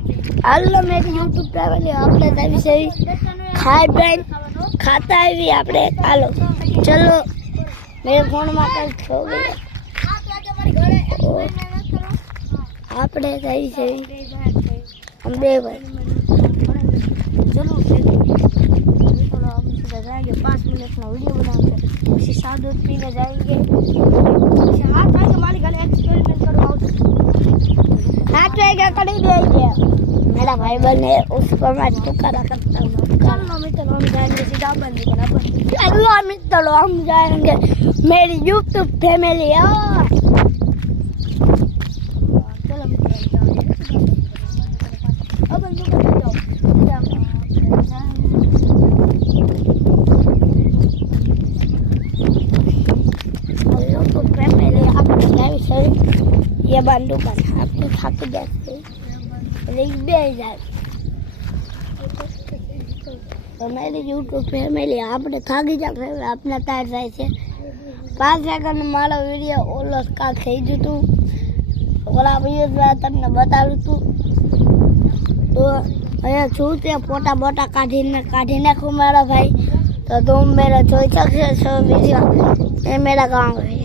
hello मेरी YouTube family आपने तभी से खाई बैन खाता है भी आपने हेलो चलो मेरे फोन में कल खो गया आपने तभी से हम दे भाई चलो हम सीधा जाएंगे 5 मिनट में वीडियो बनाएंगे उसी साथ दूध पीने जाएंगे हाथ भाई हमारे घर एक्सपेरिमेंट करवाओ हाथ क्या करी देंगे मेरा भाई बहन है उस पर मैं टुकड़ा करता हूँ चलो मित्रों हम जाएंगे सीधा बंदी बराबर चलो मित्रों हम जाएंगे मेरी यूट्यूब फैमिली चलो मित्रों अब बंदी को जाओ यूट्यूब फैमिली आपको क्या सही ये बंदू का आपको थक जाते तो मेरी यूट्यूब फैमिली आपने થાકી જશે આપના તાર જાય છે 5 સેકન્ડ મારો વિડિયો ઓલો કા થઈ જતું ઓલા વિડિયો તમને બતાવું છું તો અહીંયા છું તે ફોટા બોટા કાઢી નાખો મારા ભાઈ તો तुम मेरा જોઈ શકશો છો વિડિયો એ मेरा गांव है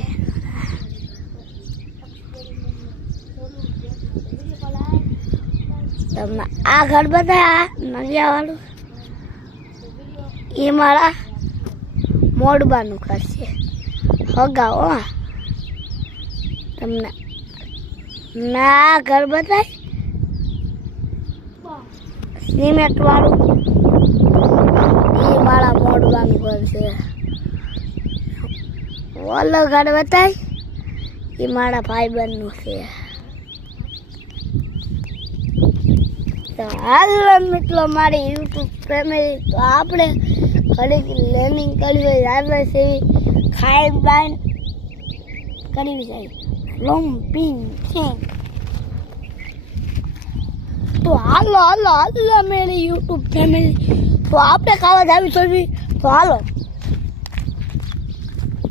आ घर बताया नलिया वालू ये मारा मोड़बानु घर से होगा वो तुमने ना घर बताए सीमेंट वालू ये मारा मोड़बानु घर से वाला घर बताए ये मारा भाई बहनों से तो हेलो मित्रों मारी यूट्यूब फैमिली तो आपने खड़ी लर्निंग करी हुई ड्राइवर से खाए बाइन करी हुई चाहिए लंपिंग तो हेलो हेलो हेलो मेरी यूट्यूब फैमिली तो आपने खावा जावी सभी तो हेलो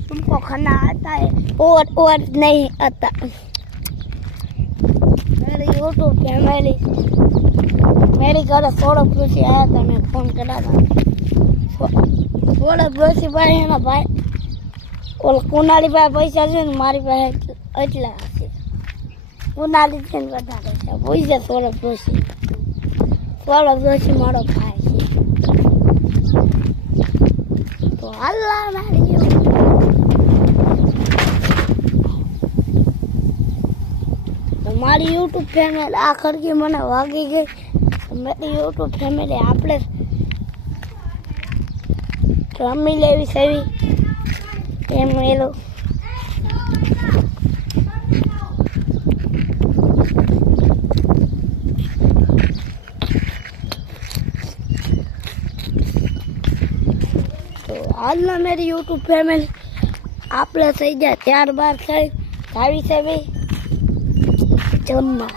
तुमको खाना आता है और नहीं आता मेरी यूट्यूब फैमिली मेरे घर थोड़ा पड़ोसी आया था मैं फोन करा था थोड़ा पड़ोसी भाई है ना भाई और कुनाली भाई पैसा છે ને મારી પાસે એટલા હશે कुनाली છે ને વધારે છે પૈસા થોડા પड़ोसी મારો ભાઈ છે તો હાલા મારી મારી यूट्यूब ફેમિલી આખર કે મને વાગી ગઈ मेरी यूट्यूब फैमिली आपने रमी लेवी सही एम मेलो तो आज ना मेरी यूट्यूब फैमिली आपने सही जा 4 बार सही भाभी से भी जम्मा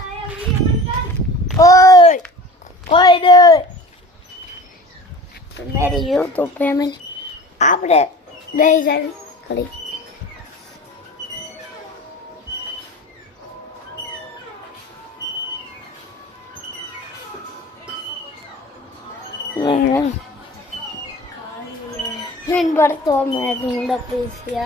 ओए ओए दे मेरी यूट्यूब फैमिली आपने नहीं जानी खड़ी दिन भर तो मैं ढूंढा पीसिया